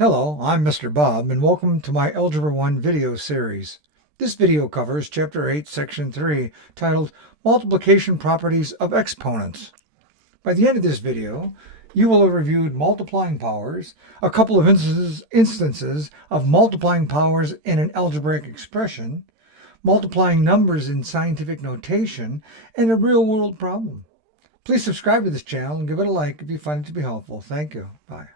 Hello, I'm Mr. Bob, and welcome to my Algebra 1 video series. This video covers Chapter 8, Section 3, titled Multiplication Properties of Exponents. By the end of this video, you will have reviewed multiplying powers, a couple of instances of multiplying powers in an algebraic expression, multiplying numbers in scientific notation, and a real-world problem. Please subscribe to this channel and give it a like if you find it to be helpful. Thank you. Bye.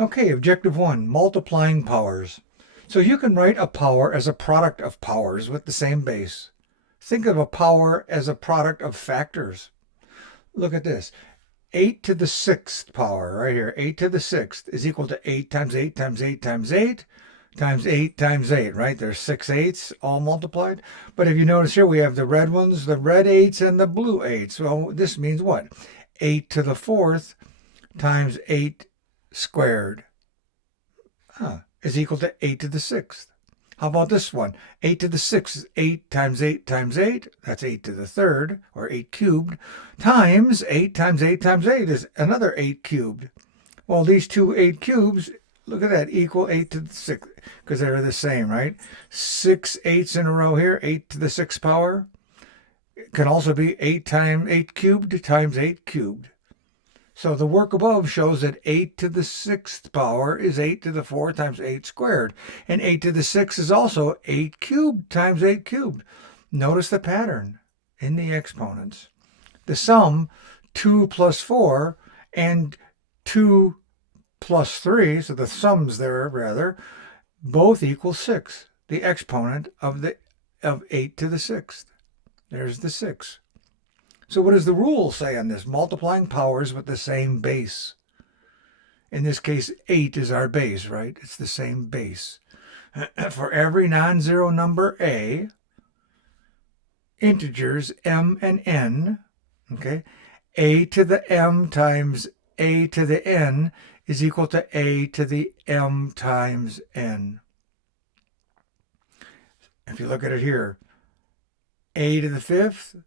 Okay, objective 1, multiplying powers. So you can write a power as a product of powers with the same base. Think of a power as a product of factors. Look at this. 8 to the 6th power, right here. 8 to the 6th is equal to 8 times 8 times 8 times 8 times 8 times 8, right? There's 6 8s all multiplied. But if you notice here, we have the red ones, the red 8s, and the blue 8s. Well, this means what? 8 to the 4th times 8 squared is equal to 8 to the 6th. How about this one? 8 to the 6th is 8 times 8 times 8. That's 8 to the 3rd, or 8 cubed, times 8 times 8 times 8 is another 8 cubed. Well, these two 8 cubes, look at that, equal 8 to the 6th, because they're the same, right? 6 8s in a row here, 8 to the 6th power. It can also be 8 times 8 cubed times 8 cubed. So the work above shows that 8 to the 6th power is 8 to the 4 times 8 squared. And 8 to the 6 is also 8 cubed times 8 cubed. Notice the pattern in the exponents. The sum, 2 plus 4, and 2 plus 3, so the sums there, rather, both equal 6. The exponent of 8 to the 6th. There's the 6. So what does the rule say on this? Multiplying powers with the same base. In this case, 8 is our base, right? It's the same base. For every non-zero number a, integers m and n, okay, a to the m times a to the n is equal to a to the m times n. If you look at it here, a to the 5th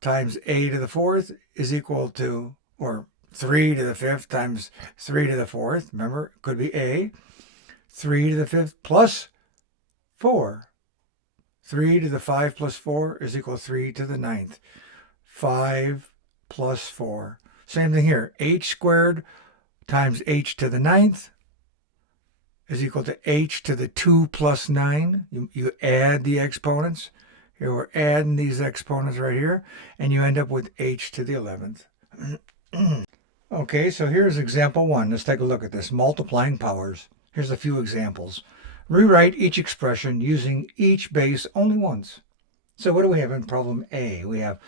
times a to the 4th is equal to, or 3 to the 5th times 3 to the 4th. Remember, it could be a. 3 to the 5th plus 4. 3 to the 5 plus 4 is equal to 3 to the 9th. 5 plus 4. Same thing here. H squared times h to the 9th is equal to h to the 2 plus 9. You add the exponents. Here we're adding these exponents right here, and you end up with h to the 11th. Okay, so here's example 1. Let's take a look at this. Multiplying powers. Here's a few examples. Rewrite each expression using each base only once. So what do we have in problem A? We have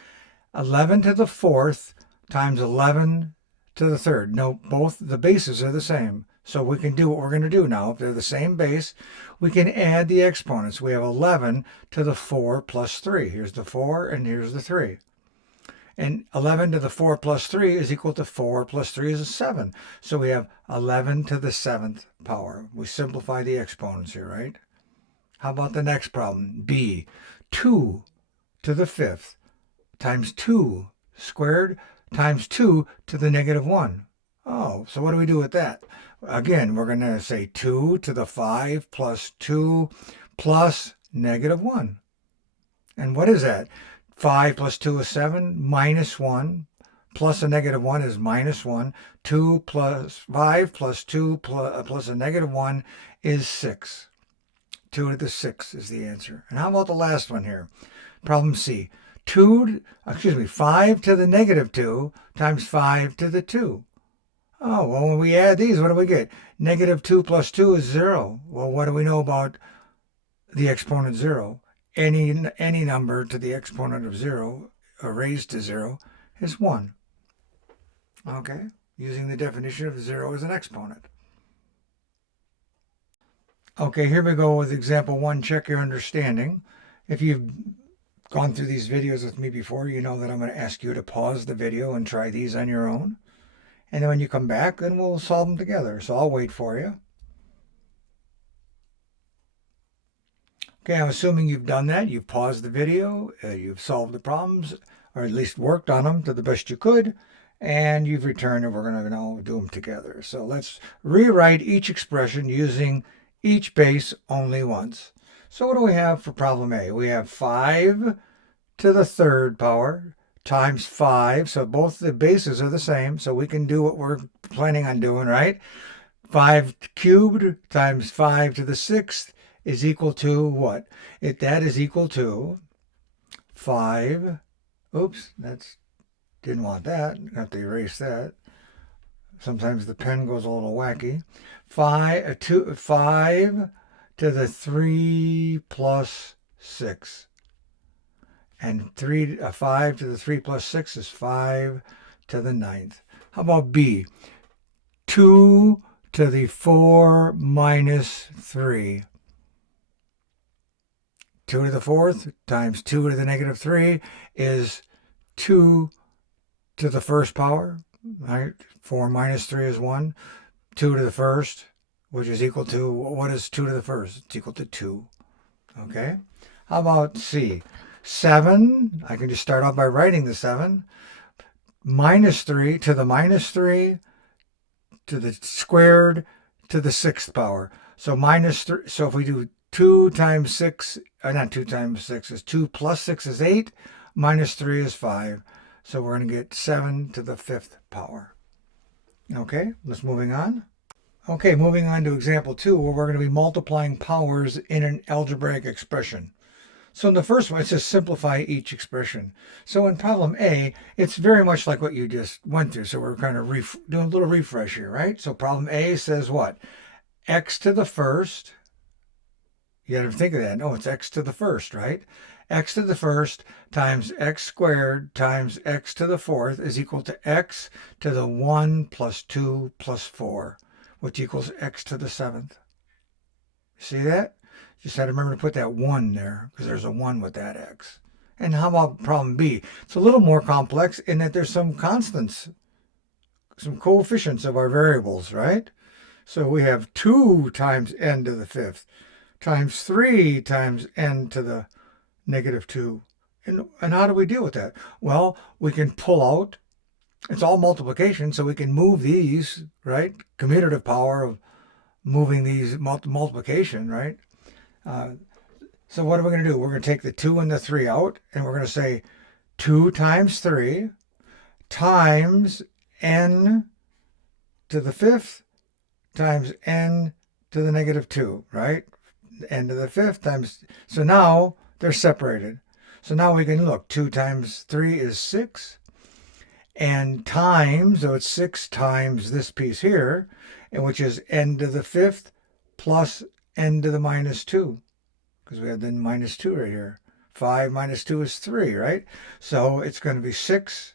11 to the 4th times 11 to the 3rd. No, both the bases are the same. So we can do what we're going to do now. If they're the same base, we can add the exponents. We have 11 to the 4 plus 3. Here's the 4 and here's the 3. And 11 to the 4 plus 3 is equal to 4 plus 3 is 7. So we have 11 to the 7th power. We simplify the exponents here, right? How about the next problem? B, 2 to the 5th times 2 squared times 2 to the negative 1. Oh, so what do we do with that? Again, we're going to say 2 to the 5 plus 2 plus negative 1. And what is that? 5 plus 2 is 7, minus 1, plus a negative 1 is minus 1. 2 plus 5 plus 2 plus a negative 1 is 6. 2 to the 6 is the answer. And how about the last one here? Problem C. 5 to the negative 2 times 5 to the 2. Oh, well, when we add these, what do we get? Negative 2 plus 2 is 0. Well, what do we know about the exponent 0? Any number to the exponent of 0, or raised to 0, is 1. Okay, using the definition of 0 as an exponent. Okay, here we go with example 1. Check your understanding. If you've gone through these videos with me before, you know that I'm going to ask you to pause the video and try these on your own. And then when you come back, then we'll solve them together. So I'll wait for you. Okay, I'm assuming you've done that. You've paused the video, you've solved the problems, or at least worked on them to the best you could, and you've returned, and we're going to now do them together. So let's rewrite each expression using each base only once. So what do we have for problem A? We have 5 to the third power times 5. So both the bases are the same, so we can do what we're planning on doing, right? 5 cubed times 5 to the sixth is equal to what? That is equal to 5. Oops, didn't want that. Have to erase that. Sometimes the pen goes a little wacky. 5 to the 3 plus 6. And 5 to the 3 plus 6 is 5 to the ninth. How about B? 2 to the 4 minus 3. 2 to the fourth times 2 to the negative 3 is 2 to the first power. Right? 4 minus 3 is 1. 2 to the first, which is equal to, what is 2 to the first? It's equal to 2. Okay? How about C? 7, I can just start off by writing the 7. Minus 3 to the minus 3 to the squared to the sixth power. So minus 3, so if we do 2 times 6, not 2 times 6 is 2 plus 6 is 8, minus 3 is 5. So we're going to get 7 to the fifth power. Okay, let's moving on. Okay, moving on to example 2, where we're going to be multiplying powers in an algebraic expression. So in the first one, it's just simplify each expression. So in problem A, it's very much like what you just went through. So we're kind of doing a little refresh here, right? So problem A says what? X to the first. You got to think of that. No, it's x to the first, right? X to the first times x squared times x to the fourth is equal to x to the 1 plus 2 plus 4, which equals x to the seventh. See that? Just had to remember to put that 1 there, because there's a 1 with that x. And how about problem B? It's a little more complex in that there's some constants, some coefficients of our variables, right? So we have 2 times n to the fifth times 3 times n to the negative 2. And how do we deal with that? Well, we can pull out, it's all multiplication, so we can move these, right? Commutative power of moving these multiplication, right? So what are we going to do? We're going to take the 2 and the 3 out, and we're going to say 2 times 3 times n to the fifth times n to the negative 2, right? N to the fifth times, so now they're separated. So now we can look, 2 times 3 is 6, and times, so it's 6 times this piece here, and which is n to the fifth plus n to the minus 2, because we have the minus 2 right here. 5 minus 2 is 3, right? So it's going to be 6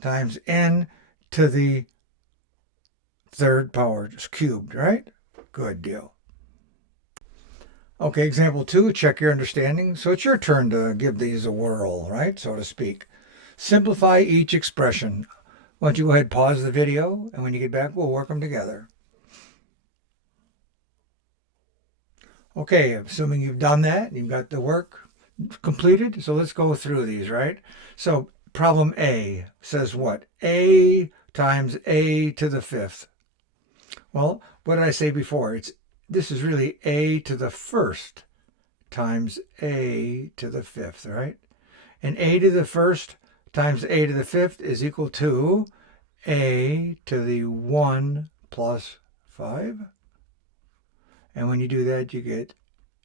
times n to the third power, just cubed, right? Good deal. Okay, example 2, check your understanding. So it's your turn to give these a whirl, right, so to speak. Simplify each expression. Why don't you go ahead and pause the video, and when you get back, we'll work them together. Okay, assuming you've done that, and you've got the work completed, so let's go through these, right? So problem A says what? A times a to the fifth. Well, what did I say before? This is really a to the first times a to the fifth, right? And a to the first times a to the fifth is equal to a to the 1 plus 5. And when you do that, you get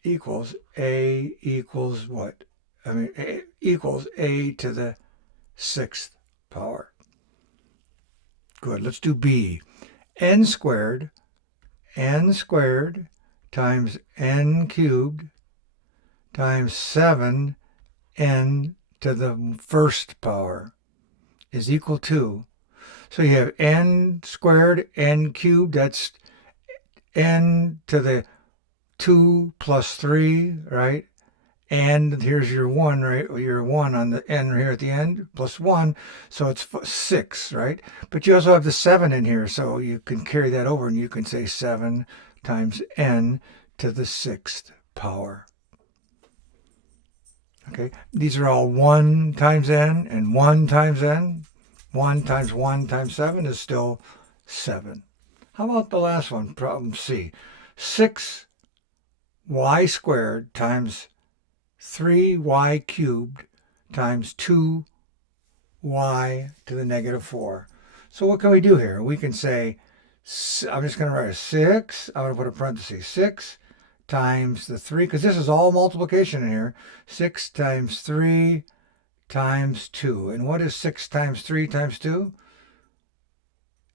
equals a equals what? A equals a to the sixth power. Good. Let's do B. N squared times n cubed times 7n to the first power is equal to, so you have n squared, n cubed, that's n to the 2 plus 3, right? And here's your 1, right? Your 1 on the n here at the end, plus 1, so it's 6, right? But you also have the 7 in here, so you can carry that over and you can say 7 times n to the sixth power. Okay, these are all 1 times n and 1 times n. 1 times 7 is still 7. How about the last one, problem C? 6y squared times 3y cubed times 2y to the negative 4. So what can we do here? We can say, I'm just going to write a 6. I'm going to put a parenthesis. 6 times the 3, because this is all multiplication in here. 6 times 3 times 2. And what is 6 times 3 times 2?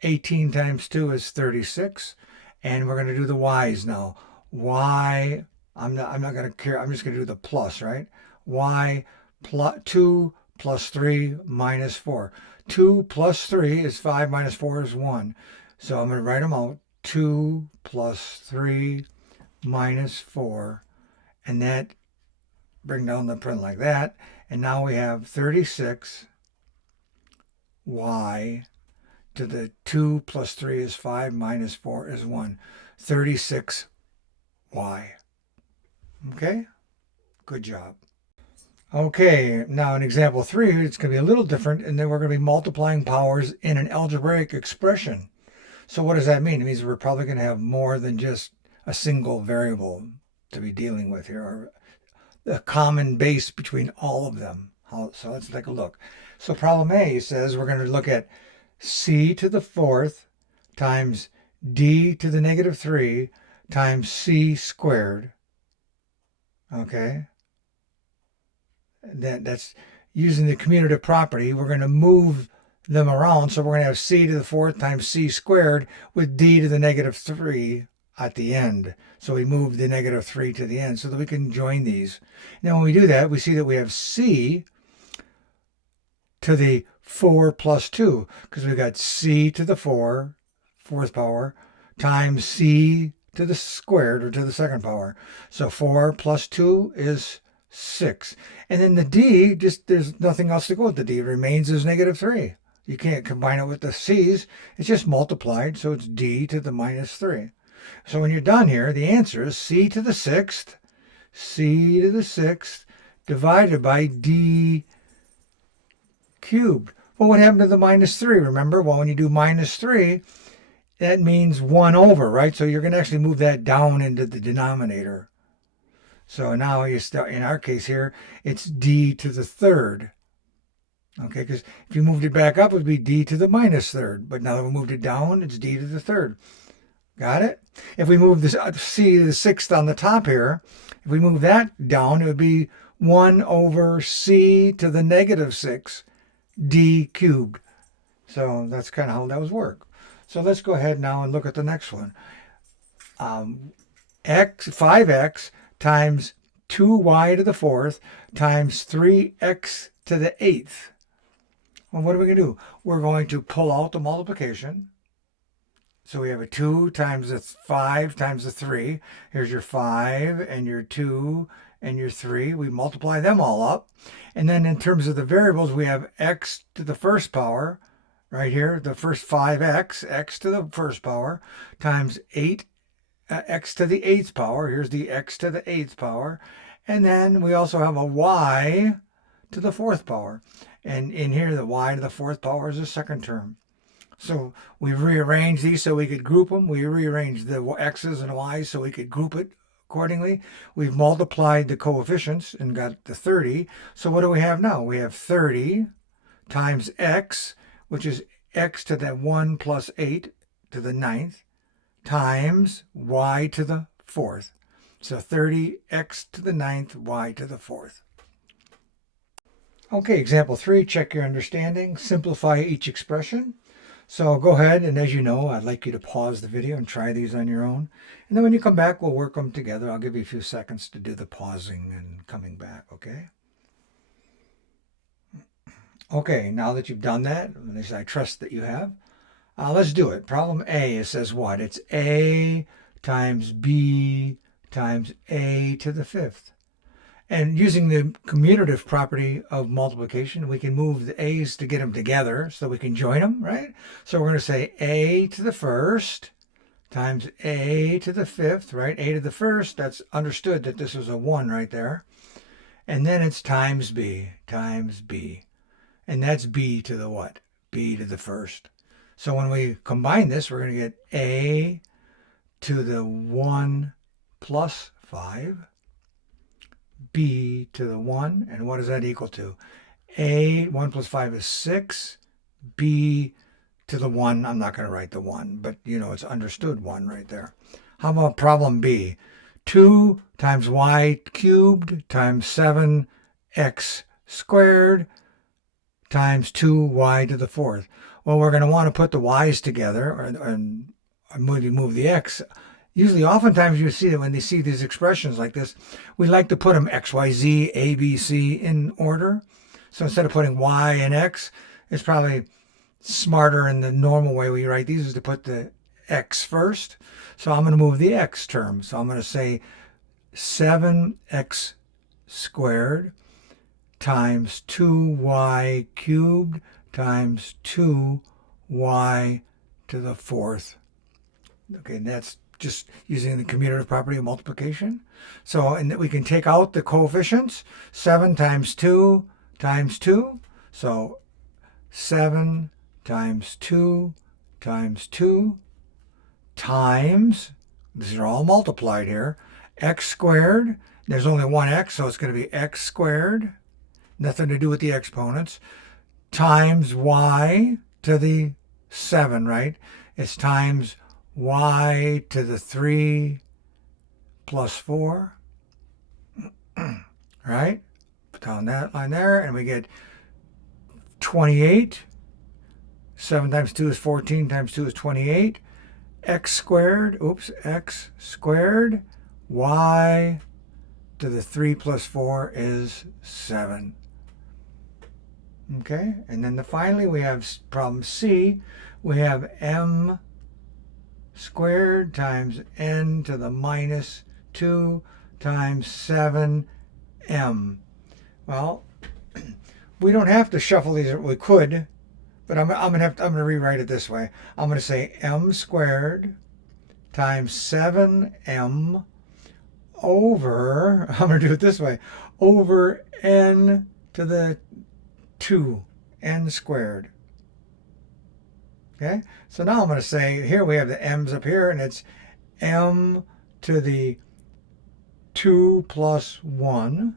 18 times 2 is 36. And we're going to do the y's now. Y, I'm not going to care. I'm just going to do the plus, right? Y plus 2 plus 3 minus 4. 2 plus 3 is 5 minus 4 is 1. So I'm going to write them out. 2 plus 3 minus 4. And that, bring down the print like that. And now we have 36y to the 2 plus 3 is 5 minus 4 is 1. 36y. Okay? Good job. Okay, now in example 3, it's going to be a little different, and then we're going to be multiplying powers in an algebraic expression. So what does that mean? It means we're probably going to have more than just a single variable to be dealing with here, or a common base between all of them. So let's take a look. So problem A says we're going to look at c to the 4th times d to the negative 3 times c squared. Okay. That's using the commutative property. We're going to move them around. So we're going to have c to the 4th times c squared with d to the negative 3 at the end. So we move the negative 3 to the end so that we can join these. Now when we do that, we see that we have c to the 4 plus 2, because we've got c to the 4, 4th power, times c to the squared, or to the 2nd power. So 4 plus 2 is 6. And then the d, just there's nothing else to go with the d. It remains as negative 3. You can't combine it with the c's. It's just multiplied, so it's d to the minus 3. So when you're done here, the answer is c to the 6th, divided by d cubed. Well, what happened to the minus 3? Remember, well, when you do minus 3, that means 1 over, right? So you're going to actually move that down into the denominator. So now you start, in our case here, it's d to the 3rd. Okay, because if you moved it back up, it would be d to the minus 3rd. But now that we moved it down, it's d to the 3rd. Got it? If we move this c to the 6th on the top here, if we move that down, it would be 1 over c to the negative 6 d cubed. So that's kind of how those work. So let's go ahead now and look at the next one. 5x times 2y to the 4th times 3x to the 8th. Well, what are we going to do? We're going to pull out the multiplication. So we have a 2 times the 5 times the 3. Here's your 5 and your 2 and your 3. We multiply them all up. And then in terms of the variables, we have x to the 1st power, right here, the first 5x, x to the 1st power, times 8, x to the 8th power. Here's the x to the 8th power. And then we also have a y to the 4th power. And in here, the y to the 4th power is the second term. So we rearranged these so we could group them. We rearranged the x's and y's so we could group it accordingly. We've multiplied the coefficients and got the 30. So what do we have now? We have 30 times x, which is x to the 1 plus 8 to the 9th, times y to the 4th. So 30x to the 9th, y to the 4th. Okay, example 3, check your understanding. Simplify each expression. So go ahead, and as you know, I'd like you to pause the video and try these on your own. And then when you come back, we'll work them together. I'll give you a few seconds to do the pausing and coming back, okay? Okay, now that you've done that, at least I trust that you have, let's do it. Problem A, it says what? It's A times B times A to the 5th. And using the commutative property of multiplication, we can move the a's to get them together so we can join them, right? So we're going to say a to the 1st times a to the 5th, right? A to the 1st, that's understood that this is a 1 right there. And then it's times b. And that's b to the what? b to the first. So when we combine this, we're going to get a to the 1 plus 5, b to the 1, and what does that equal to? A, 1 plus 5 is 6, b to the 1, I'm not going to write the 1, but you know it's understood 1 right there. How about problem B? 2 times y cubed times 7x squared times 2y to the 4th. Well, we're going to want to put the y's together and move the x. Usually, oftentimes you see that when they see these expressions like this, we like to put them x, y, z, a, b, c in order. So instead of putting y and x, it's probably smarter in the normal way we write these is to put the x first. So I'm going to move the x term. So I'm going to say 7x squared times 2y cubed times 2y to the 4th. Okay, and that's just using the commutative property of multiplication. So, and we can take out the coefficients. 7 times 2 times 2. So 7 times 2 times 2 times, these are all multiplied here, x squared. There's only one x, so it's going to be x squared. Nothing to do with the exponents. Times y to the 7, right? It's times y to the 3 plus 4. Right? Put down that line there, and we get 28. 7 times 2 is 14, times 2 is 28. X squared, x squared, y to the 3 plus 4 is 7. Okay, and then finally we have problem C. We have m squared times n to the minus 2 times 7m. Well, we don't have to shuffle these. We could, but I'm gonna rewrite it this way. I'm gonna say m squared times 7m over, I'm gonna do it this way, over n to the 2, n squared. Okay, so now I'm going to say, here we have the m's up here, and it's m to the 2 plus 1,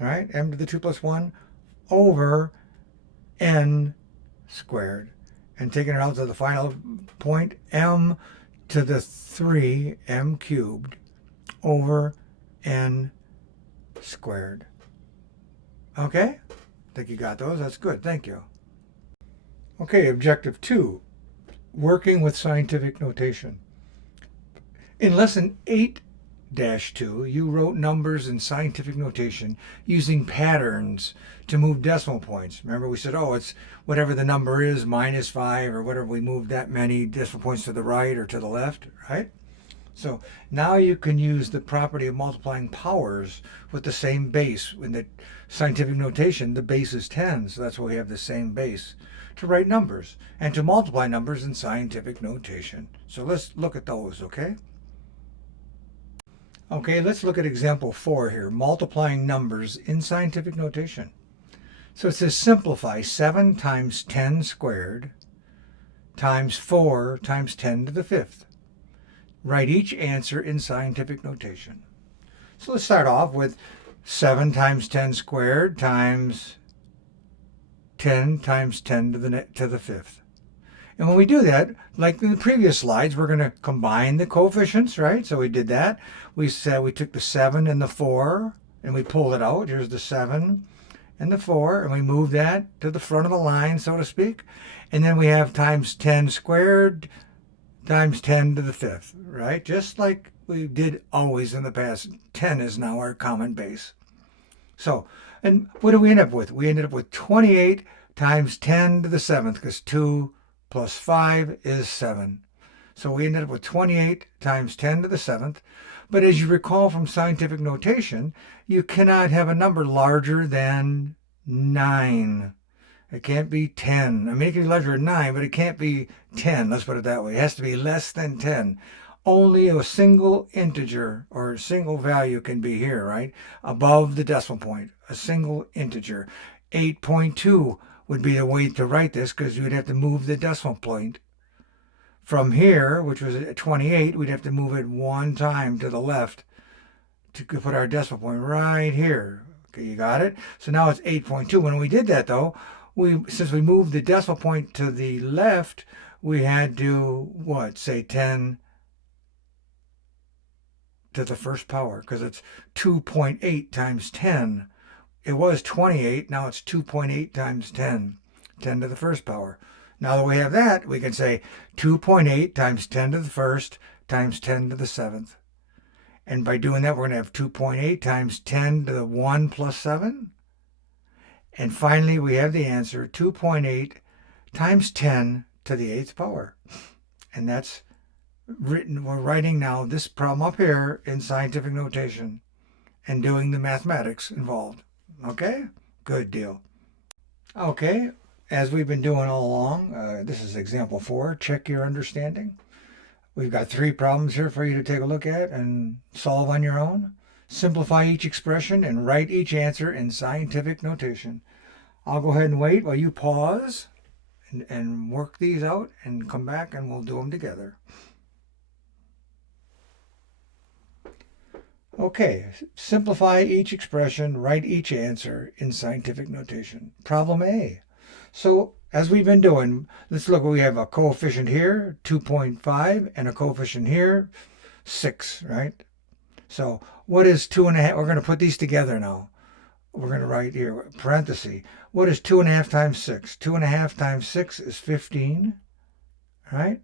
all right, m to the 2 plus 1 over n squared. And taking it out to the final point, m to the 3, m cubed, over n squared. Okay, I think you got those. That's good. Thank you. Okay, objective 2, working with scientific notation. In lesson 8-2, you wrote numbers in scientific notation using patterns to move decimal points. Remember we said, oh, it's whatever the number is, minus 5 or whatever, we move that many decimal points to the right or to the left, right? So now you can use the property of multiplying powers with the same base. In the scientific notation, the base is 10, so that's why we have the same base to write numbers and to multiply numbers in scientific notation. So let's look at those, okay? Okay, let's look at example 4 here, multiplying numbers in scientific notation. So it says simplify 7 times 10 squared times 4 times 10 to the 5th. Write each answer in scientific notation. So let's start off with 7 times 10 squared times 10 times 10 to the 5th. And when we do that, like in the previous slides, we're going to combine the coefficients, right? So we did that. We said we took the 7 and the 4, and we pulled it out. Here's the 7 and the 4, and we moved that to the front of the line, so to speak. And then we have times 10 squared times 10 to the 5th, right? Just like we did always in the past. 10 is now our common base. So, and what do we end up with? We ended up with 28 times 10 to the 7th, because 2 plus 5 is 7. So we ended up with 28 times 10 to the 7th. But as you recall from scientific notation, you cannot have a number larger than 9. It can't be 10. I mean, it can be larger than 9, but it can't be 10. Let's put it that way. It has to be less than 10. Only a single integer or a single value can be here, right? Above the decimal point, a single integer. 8.2 would be the way to write this, because you'd have to move the decimal point. From here, which was at 28, we'd have to move it one time to the left to put our decimal point right here. Okay, you got it? So now it's 8.2. When we did that, though, since we moved the decimal point to the left, we had to, what, say 10 to the first power, because it's 2.8 times 10. It was 28, now it's 2.8 times 10. 10 to the first power. Now that we have that, we can say 2.8 times 10 to the first times 10 to the seventh. And by doing that, we're going to have 2.8 times 10 to the 1 plus 7. And finally, we have the answer, 2.8 times 10 to the 8th power. And that's written, we're writing now this problem up here in scientific notation and doing the mathematics involved. Okay? Good deal. Okay, as we've been doing all along, this is example 4. Check your understanding. We've got 3 problems here for you to take a look at and solve on your own. Simplify each expression and write each answer in scientific notation. I'll go ahead and wait while you pause and work these out and come back and we'll do them together. Okay, simplify each expression, write each answer in scientific notation. Problem A. So, as we've been doing, let's look, we have a coefficient here, 2.5, and a coefficient here, 6, right? So, what is 2.5? We're going to put these together now. We're going to write here, parenthesis. What is 2.5 times 6? 2.5 times 6 is 15, right?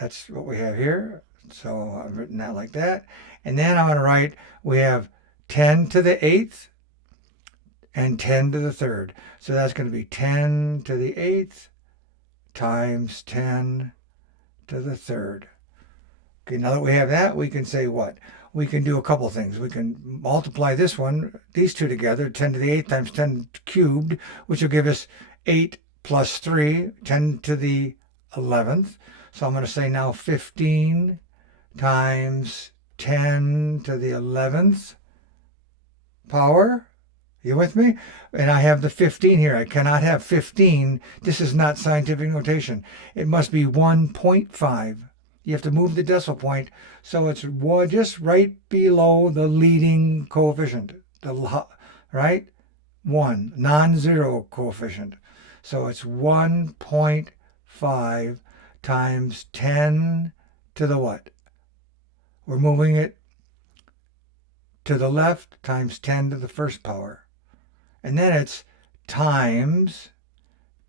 That's what we have here. So I've written that like that. And then I'm going to write, we have 10 to the 8th and 10 to the 3rd. So that's going to be 10 to the 8th times 10 to the 3rd. Okay, now that we have that, we can say what? We can do a couple things. We can multiply this one, these two together, 10 to the 8th times 10 cubed, which will give us 8 plus 3, 10 to the 11th. So I'm going to say now 15 times 10 to the 11th power. You with me? And I have the 15 here. I cannot have 15. This is not scientific notation. It must be 1.5. You have to move the decimal point so it's just right below the leading coefficient, right? 1, non-zero coefficient. So it's 1.5 times 10 to the what? We're moving it to the left times 10 to the first power. And then it's times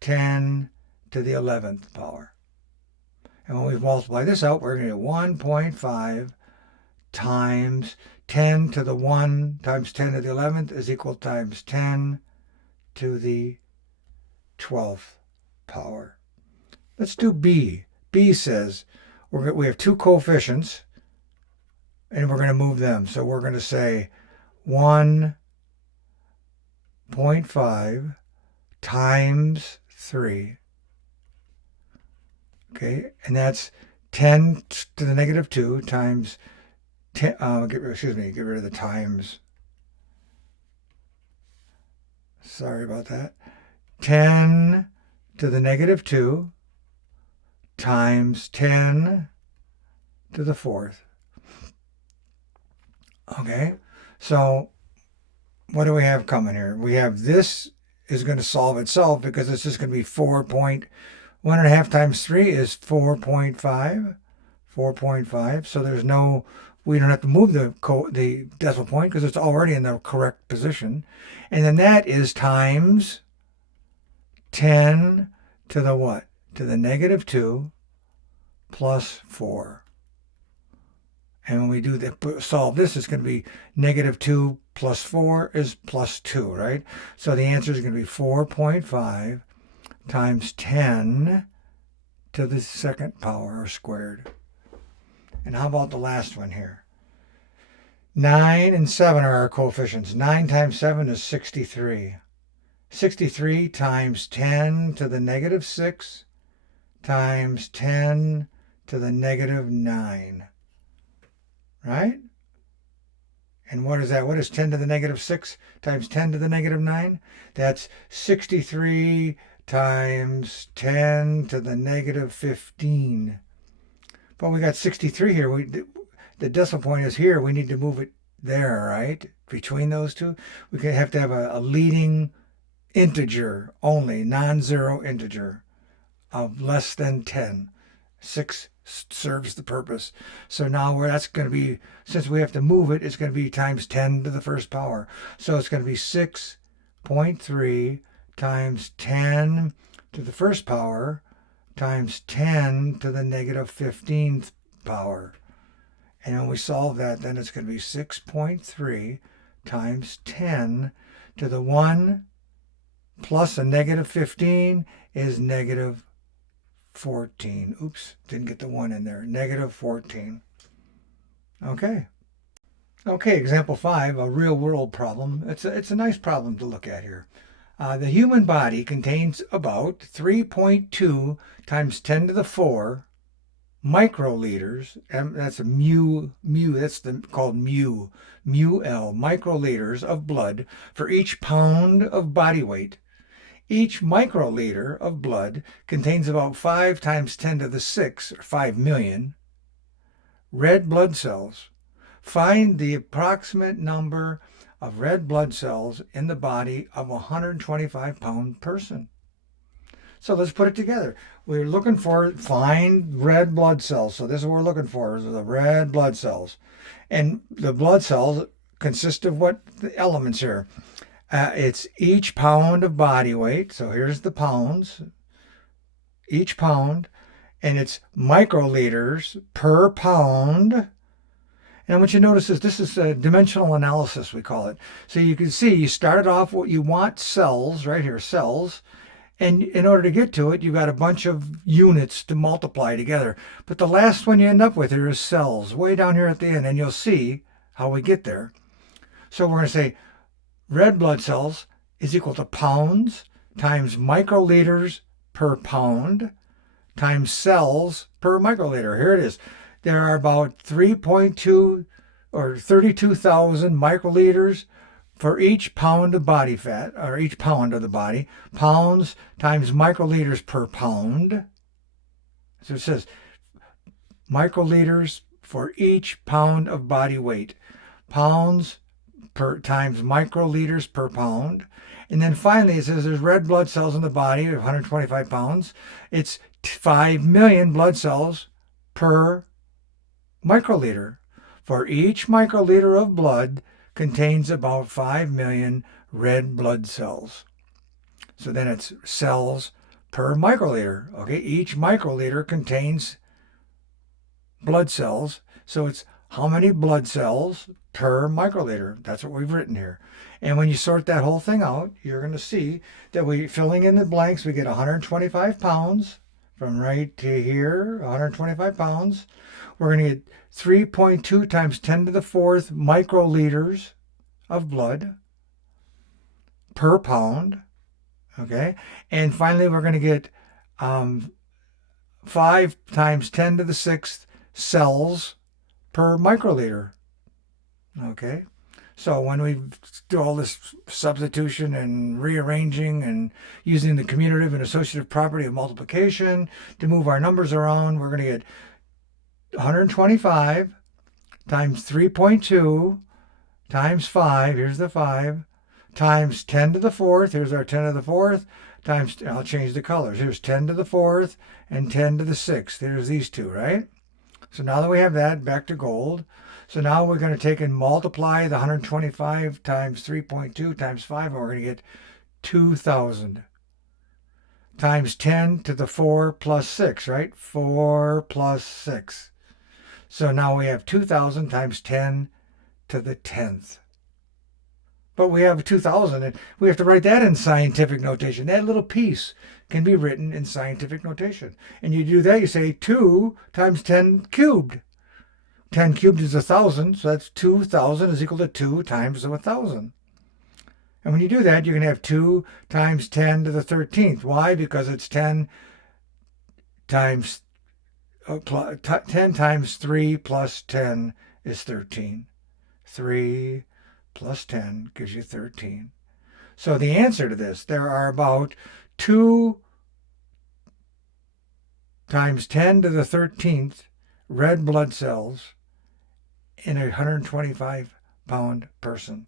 10 to the 11th power. And when we multiply this out, we're going to get 1.5 times 10 to the 1 times 10 to the 11th is equal times 10 to the 12th power. Let's do B. B says we have 2 coefficients, and we're going to move them. So we're going to say 1.5 times 3. Okay, and that's 10 to the negative 2 times 10, get rid of the times. Sorry about that. 10 to the negative 2 times 10 to the 4th. Okay, so what do we have coming here? We have this is going to solve itself because it's just going to be 1.5 times 3 is 4.5. 4.5. So there's no, we don't have to move the decimal point because it's already in the correct position. And then that is times 10 to the what? To the negative 2 plus 4. And when we do solve this, it's going to be negative 2 plus 4 is plus 2, right? So the answer is going to be 4.5 times 10 to the 2nd power, or squared. And how about the last one here? 9 and 7 are our coefficients. 9 times 7 is 63. 63 times 10 to the negative 6 times 10 to the negative 9. Right? And what is that? What is 10 to the negative 6 times 10 to the negative 9? That's 63 times 10 to the negative 15. But we got 63 here. The decimal point is here. We need to move it there, right? Between those two. We have to have a leading integer only, non-zero integer of less than 10. 6 serves the purpose. So now that's going to be, since we have to move it, it's going to be times 10 to the first power. So it's going to be 6.3 times 10 to the first power times 10 to the negative 15th power. And when we solve that, then it's going to be 6.3 times 10 to the 1 plus a negative 15 is negative 14. Oops, didn't get the 1 in there. Negative 14. Okay. Okay, example 5, a real-world problem. It's a nice problem to look at here. The human body contains about 3.2 times 10 to the 4 microliters, and that's a mu, that's called mu L, microliters of blood for each pound of body weight. Each microliter of blood contains about 5 times 10 to the 6, or 5 million, red blood cells. Find the approximate number of red blood cells in the body of a 125-pound person. So let's put it together. We're looking for find red blood cells. So this is what we're looking for, is the red blood cells. And the blood cells consist of what the elements here. It's each pound of body weight. So here's the pounds. Each pound. And it's microliters per pound. And what you notice is this is a dimensional analysis, we call it. So you can see you started off what you want, cells, right here, cells. And in order to get to it, you've got a bunch of units to multiply together. But the last one you end up with here is cells, way down here at the end. And you'll see how we get there. So we're going to say red blood cells is equal to pounds times microliters per pound times cells per microliter. Here it is. There are about 3.2 or 32,000 microliters for each pound of body fat, or each pound of the body. Pounds times microliters per pound. So it says microliters for each pound of body weight. Pounds times microliters per pound. And then finally it says there's red blood cells in the body of 125 pounds. It's 5 million blood cells per microliter. For each microliter of blood contains about 5 million red blood cells. So then it's cells per microliter. Okay, each microliter contains blood cells. So it's how many blood cells per microliter. That's what we've written here. And when you sort that whole thing out, you're going to see that we, filling in the blanks, we get 125 pounds from right to here, 125 pounds. We're going to get 3.2 times 10 to the 4th microliters of blood per pound. Okay. And finally, we're going to get 5 times 10 to the 6th cells per microliter. Okay. So when we do all this substitution and rearranging and using the commutative and associative property of multiplication to move our numbers around, we're going to get 125 times 3.2 times 5, here's the 5, times 10 to the 4th, here's our 10 to the 4th, times, I'll change the colors, here's 10 to the 4th and 10 to the 6th, there's these two, right? So now that we have that, back to gold. So now we're going to take and multiply the 125 times 3.2 times 5, and we're going to get 2,000 times 10 to the 4 plus 6, right? 4 plus 6. So now we have 2,000 times 10 to the 10th. But we have 2,000, and we have to write that in scientific notation. That little piece can be written in scientific notation. And you do that, you say 2 times 10 cubed. 10 cubed is 1,000, so that's 2,000 is equal to 2 times 1,000. And when you do that, you're going to have 2 times 10 to the 13th. Why? Because it's 10 times 10 times 3 plus 10 is 13. 3 plus 10 gives you 13. So the answer to this, there are about 2 times 10 to the 13th red blood cells in a 125-pound person.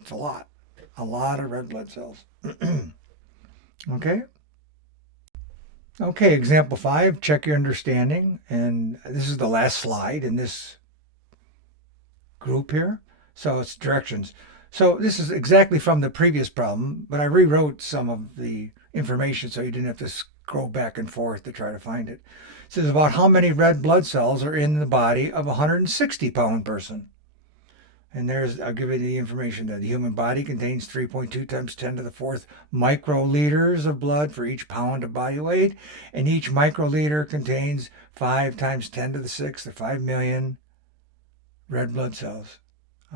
It's a lot of red blood cells. Okay? Okay, example 5, check your understanding. And this is the last slide in this group here. So it's directions. So this is exactly from the previous problem, but I rewrote some of the information so you didn't have to scroll back and forth to try to find it. It says about how many red blood cells are in the body of a 160-pound person. And I'll give you the information that the human body contains 3.2 times 10 to the 4th microliters of blood for each pound of body weight. And each microliter contains 5 times 10 to the 6th, or 5 million red blood cells.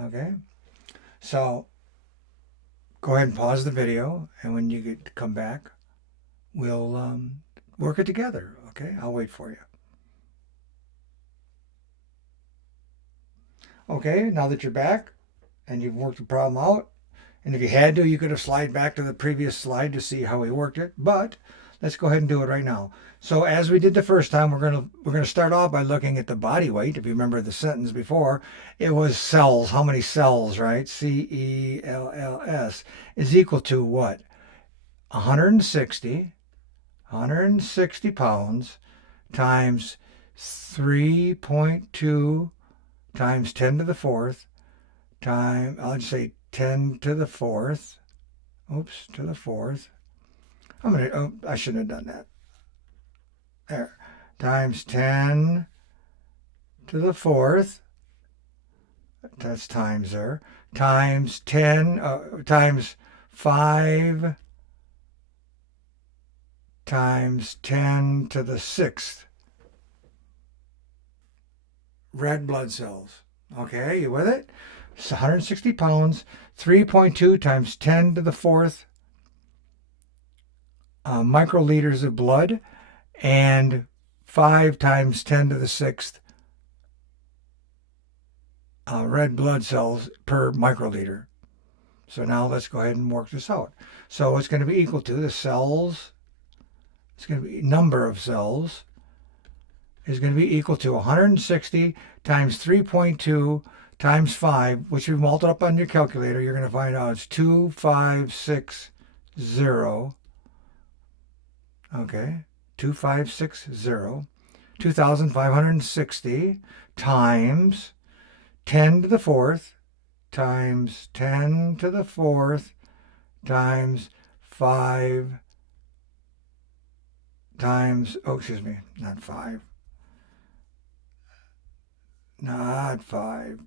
Okay? So go ahead and pause the video, and when you come back, we'll work it together. Okay? I'll wait for you. Okay, now that you're back and you've worked the problem out, and if you had to, you could have slid back to the previous slide to see how we worked it, but let's go ahead and do it right now. So as we did the first time, we're going to start off by looking at the body weight. If you remember the sentence before, it was cells. How many cells, right? cells is equal to what? 160 pounds times 3.2 times 10 to the 4th times, I'll just say 10 to the 4th. Oops, to the 4th. I shouldn't have done that. There. Times 10 to the 4th. That's times there. Times 10, times 5 times 10 to the 6th. Red blood cells. Okay, you with it? It's 160 pounds, 3.2 times 10 to the 4th microliters of blood, and 5 times 10 to the 6th red blood cells per microliter. So now let's go ahead and work this out. So it's going to be equal to the cells, it's going to be number of cells, is going to be equal to 160 times 3.2 times 5, which you multiply up on your calculator. You're going to find out it's 2560. Okay, 2560. 2,560 times 10 to the 4th times 10 to the 4th times 5 times, oh, excuse me, not 5. Not 5.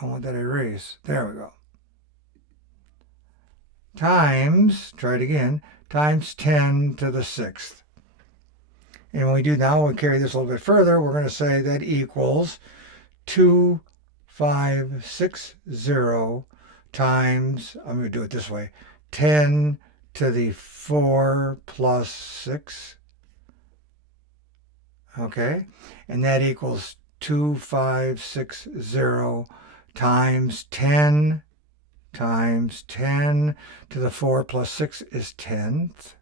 I want that erase. There we go. Times, try it again, times 10 to the 6th. And when we do now, we carry this a little bit further, we're going to say that equals 2560 times, I'm going to do it this way, 10 to the 4 plus 6. Okay, and that equals 2560 times 10 to the 4 plus 6 is 10th.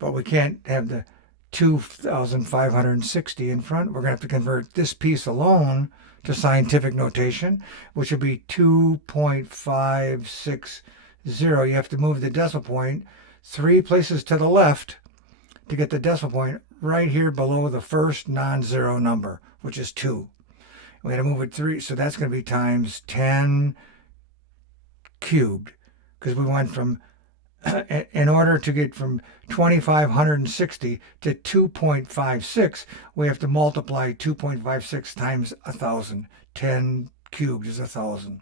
But we can't have the 2,560 in front. We're going to have to convert this piece alone to scientific notation, which would be 2.560. You have to move the decimal point 3 places to the left to get the decimal point right here below the first non-zero number, which is 2. We had to move it 3, so that's going to be times 10 cubed, because we went from, in order to get from 2,560 to 2.56, we have to multiply 2.56 times 1,000. 10 cubed is 1,000.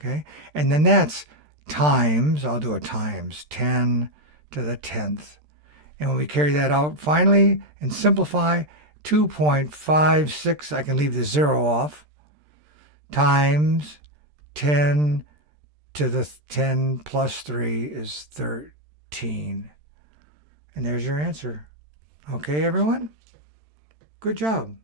Okay, and then that's times, I'll do a times 10 to the 10th. And when we carry that out finally and simplify, 2.56, I can leave the 0 off, times 10 to the 10 plus 3 is 13. And there's your answer. Okay, everyone? Good job.